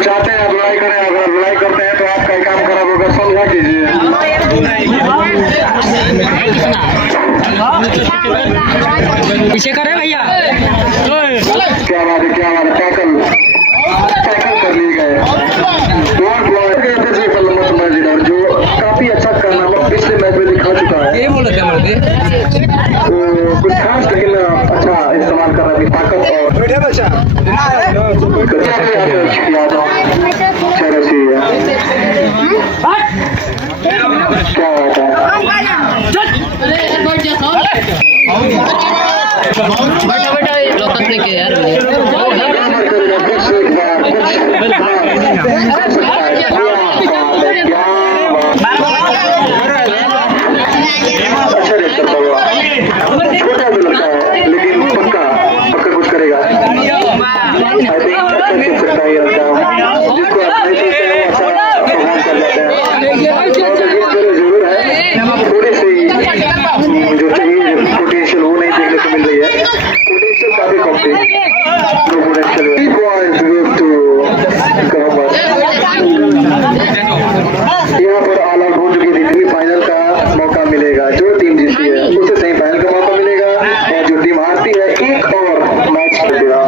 चाहते हैं लड़ाई करें, अगर लड़ाई करते हैं तो आपका ही काम खराब होगा, समझा कीजिए। पीछे करे भैया। क्या बात है, क्या बात है। टैकल कर लिए गए और जो काफी अच्छा कारनामा पिछले मैच में दिखा चुका है। तो कुछ खास लेकिन अच्छा इस्तेमाल कर रहा है ताकत और यहाँ पर ऑल आउट हो चुकी थी। फाइनल का मौका मिलेगा, जो टीम जीती है उसे सेमीफाइनल का मौका मिलेगा और जो टीम हारती है एक और मैच खेलेगा।